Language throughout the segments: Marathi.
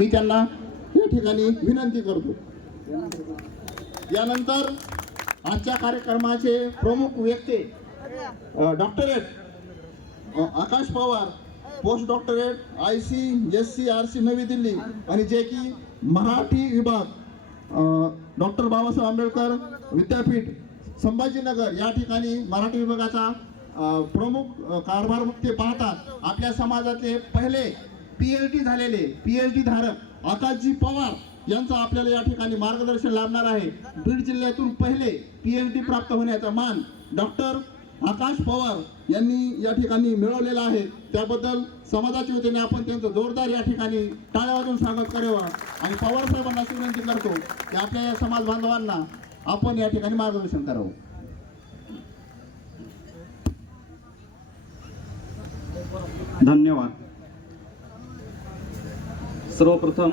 मी त्यांना या ठिकाणी विनंती करतो. यानंतर आजच्या कार्यक्रमाचे प्रमुख व्यक्ती doctorate Akash Pawar post doctorate I C S C R C Navi Delhi आणि जे की मराठी विभाग डॉक्टर बाबासाहेब आंबेडकर विद्यापीठ संभाजीनगर या ठिकाणी मराठी विभागाचा प्रमुख कारभार ते पाहतात. आपल्या समाजातले पहिले पीएलटी डी झालेले पीएलटी डी धारक आकाशजी पवार यांचं आपल्याला या ठिकाणी मार्गदर्शन लाभणार आहे. बीड जिल्ह्यातून पहिले पीएलटी डी प्राप्त होण्याचा मान डॉक्टर आकाश पवार यांनी या ठिकाणी मिळवलेला आहे. त्याबद्दल समाजाच्या वतीने आपण त्यांचं जोरदार या ठिकाणी टाळ्या वाजून स्वागत करावा. आणि पवार साहेबांना अशी विनंती करतो की आपल्या या समाज बांधवांना आपण या ठिकाणी मार्गदर्शन करावं. धन्यवाद. सर्वप्रथम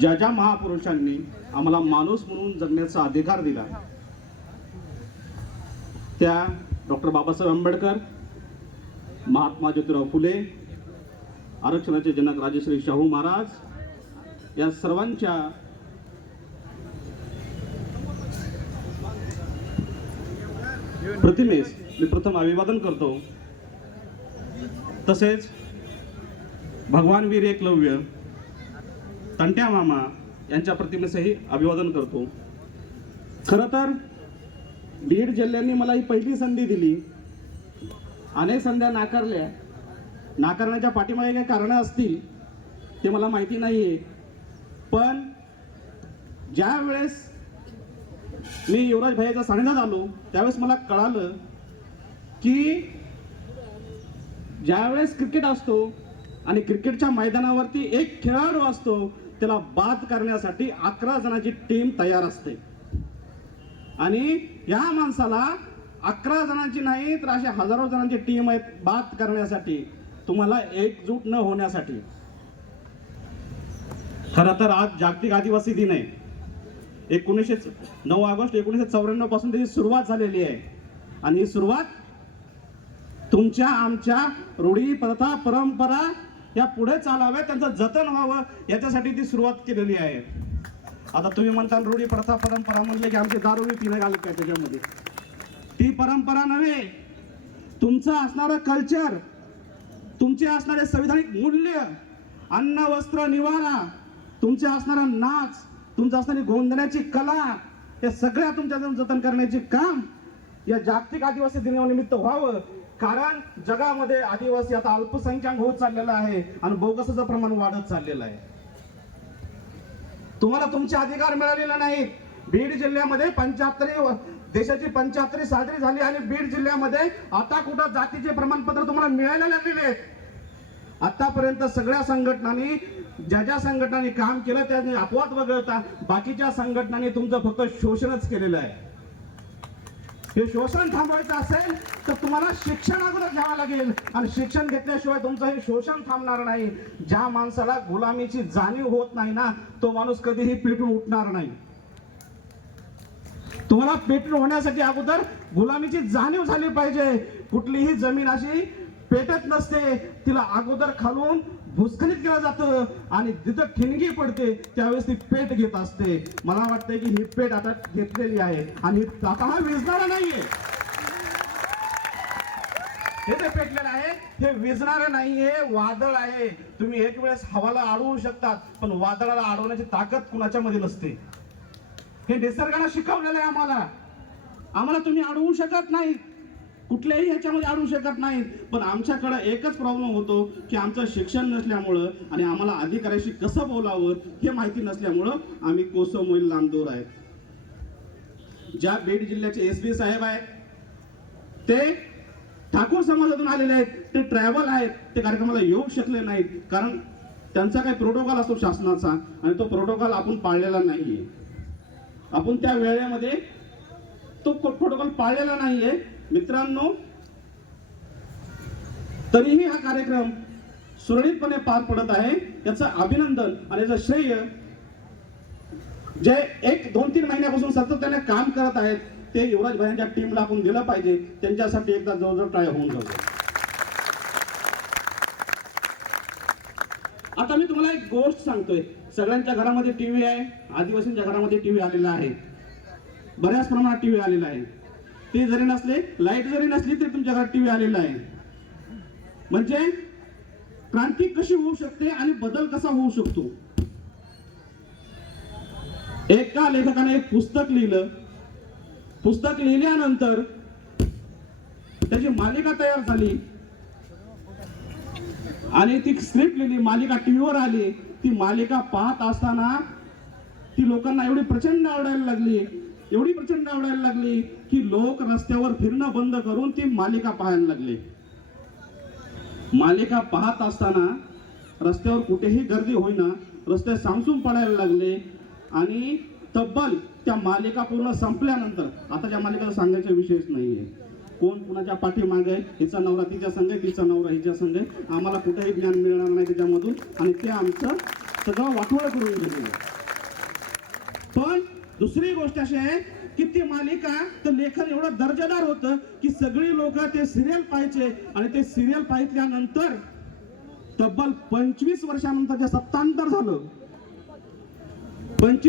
ज्या ज्या महापुरुषांनी आम्हाला माणूस म्हणून जगण्याचा अधिकार दिला त्या डॉक्टर बाबासाहेब आंबेडकर महात्मा ज्योतिराव फुले आरक्षणाचे जनक राजश्री शाहू महाराज या सर्वांच्या प्रतिमेस मी प्रथम अभिवादन करतो. तसेच भगवान वीर एकलव्य तंट्या मामा यांच्या प्रतिमेसही अभिवादन करतो. खरं तर बीड जिल्ह्यांनी मला ही पहिली संधी दिली. अनेक संध्या नाकारल्या. नाकारण्याच्या पाठीमागे काही कारणं असतील ते मला माहिती नाही आहे पण ज्या वेळेस मी युवराज भाईच्या सानिध्यात आलो त्यावेळेस मला कळालं की ज्यावेळेस क्रिकेट असतो आणि क्रिकेटच्या मैदानावरती एक खेळाडू असतो त्याला बाद करण्यासाठी अकरा जणांची टीम तयार असते. आणि या माणसाला अकरा जणांची नाही तर अशा हजारो जणांची टीम आहेत बाद करण्यासाठी. तुम्हाला एकजूट न होण्यासाठी. खरं तर आज जागतिक आदिवासी दिन आहे. एकोणीसशे नऊ ऑगस्ट एकोणीसशे चौऱ्याण्णवपासून त्याची सुरुवात झालेली आहे. आणि ही सुरुवात तुमच्या आमच्या रूढी प्रथा परंपरा या पुढे चालाव्या त्यांचं जतन व्हावं याच्यासाठी ती सुरुवात केलेली आहे. आता तुम्ही म्हणता रूढी प्रथा परंपरा म्हणले की आमचे दारू पिणे घालत काय त्याच्यामध्ये. ती परंपरा नव्हे. तुमचं असणारं कल्चर तुमचे असणारे संविधानिक मूल्य अन्न वस्त्र निवारा तुमचे असणारा नाच तुमचं असणारी गोंधण्याची कला हे सगळ्या तुमच्या जतन करण्याचे काम या जागतिक आदिवासी दिनानिमित्त व्हावं. कारण जगामध्ये आदिवासी आता अल्पसंख्याक होत चाललेला आहे आणि बोगसाचं प्रमाण वाढत चाललेलं आहे. तुम्हाला तुमचे अधिकार मिळालेले नाहीत. बीड जिल्ह्यामध्ये पंच्याहत्तर देशाची पंच्याहत्तरी साजरी झाली आणि बीड जिल्ह्यामध्ये आता कुठं जातीचे प्रमाणपत्र तुम्हाला मिळायला लागलेले आहेत. आतापर्यंत सगळ्या संघटनांनी ज्या ज्या संघटनांनी काम केलं त्यांनी अपवाद वगळता बाकीच्या संघटनांनी तुमचं फक्त शोषणच केलेलं आहे. हे शोषण थांबवायचं असेल तर तुम्हाला शिक्षण अगोदर घ्यावं लागेल. आणि शिक्षण घेतल्याशिवाय तुमचं हे शोषण थांबणार नाही. ज्या माणसाला गुलामीची जाणीव होत नाही ना तो माणूस कधीही पेटून उठणार नाही. तुम्हाला पेटून होण्यासाठी अगोदर गुलामीची जाणीव झाली पाहिजे. कुठलीही जमीन अशी पेटत नसते. तिला अगोदर खालून भूस्खलित केलं जातं आणि जिथं ठिणगी पडते त्यावेळेस ती पेट घेत असते. मला वाटतंय की ही पेट आता घेतलेली आहे आणि आता हा विजणारा नाहीये. हे जे पेटलेलं आहे हे विजणारं नाहीये वादळ आहे. तुम्ही एक वेळेस हवाला अडवू शकतात पण वादळाला अडवण्याची ताकद कुणाच्या मध्ये नसते. हे निसर्गानं शिकवलेलं आहे आम्हाला. आम्हाला तुम्ही अडवू शकत नाही कुठल्याही ह्याच्यामध्ये आणू शकत नाहीत. पण आमच्याकडं एकच प्रॉब्लेम होतो की आमचं शिक्षण नसल्यामुळं आणि आम्हाला अधिकाऱ्याशी कसं बोलावं हे माहिती नसल्यामुळं आम्ही कोसो मोईल लांबदूर आहेत ज्या बीड जिल्ह्याचे एस बी साहेब आहेत ते ठाकूर समाजातून आलेले आहेत. ते ट्रॅव्हल आहेत. ते कार्यक्रमाला येऊ शकले नाहीत. कारण त्यांचा काही प्रोटोकॉल असतो शासनाचा आणि तो प्रोटोकॉल आपण पाळलेला नाही आपण त्या वेळेमध्ये तो प्रोटोकॉल पाळलेला नाही आहे मित्रांनो तरीही हा कार्यक्रम सुरळीतपणे पार पडत आहे. याचं अभिनंदन आणि याचं श्रेय जे एक दोन तीन महिन्यापासून सातत्याने काम करत आहेत ते युवराज भाईंच्या टीमला आपण दिलं पाहिजे. त्यांच्यासाठी एकदा जवळजवळ टाळ्या होऊन जाऊ. आता मी तुम्हाला एक गोष्ट सांगतोय. सगळ्यांच्या घरामध्ये टीव्ही आहे. आदिवासींच्या घरामध्ये टीव्ही आलेला आहे. बऱ्याच प्रमाणात टीव्ही आलेला आहे. ते जरी नसले लाइट जरी नसली तरी तुमच्या घरात टीव्ही आलेला आहे. म्हणजे क्रांती कशी होऊ शकते आणि बदल कसा होऊ शकतो? एका लेखकाने एक पुस्तक लिहिलं. पुस्तक लिहिल्यानंतर त्याची मालिका तयार झाली. आणि ती स्क्रिप्ट लिहिली मालिका टीव्हीवर आली. ती मालिका पाहत असताना ती लोकांना एवढी प्रचंड आवडायला लागली. एवढी प्रचंड आवडायला लागली की लोक रस्त्यावर फिरणं बंद करून ती मालिका पाहायला लागले. मालिका पाहत असताना रस्त्यावर कुठेही गर्दी होईना रस्ते सामसूम पडायला लागले आणि तब्बल त्या मालिका पूर्ण संपल्यानंतर आता त्या मालिका सांगायचा विषयच नाहीये. कोण कुणाच्या पाठीमागे हिचा नवरा तिच्या संघ आहे तिचा नवरा हिच्या संघ आहे. आम्हाला कुठेही ज्ञान मिळणार नाही त्याच्यामधून आणि ते आमचं सगळं वाटोळं करून गेलेलं पण दुसरी गोष्ट अशी आहे की ती मालिका तर लेखन एवढं दर्जेदार होतं की सगळी लोक ते सिरियल पाहायचे आणि ते सिरियल पाहिल्यानंतर तब्बल पंचवीस वर्षानंतर जे सत्तांतर झालं पंचवीस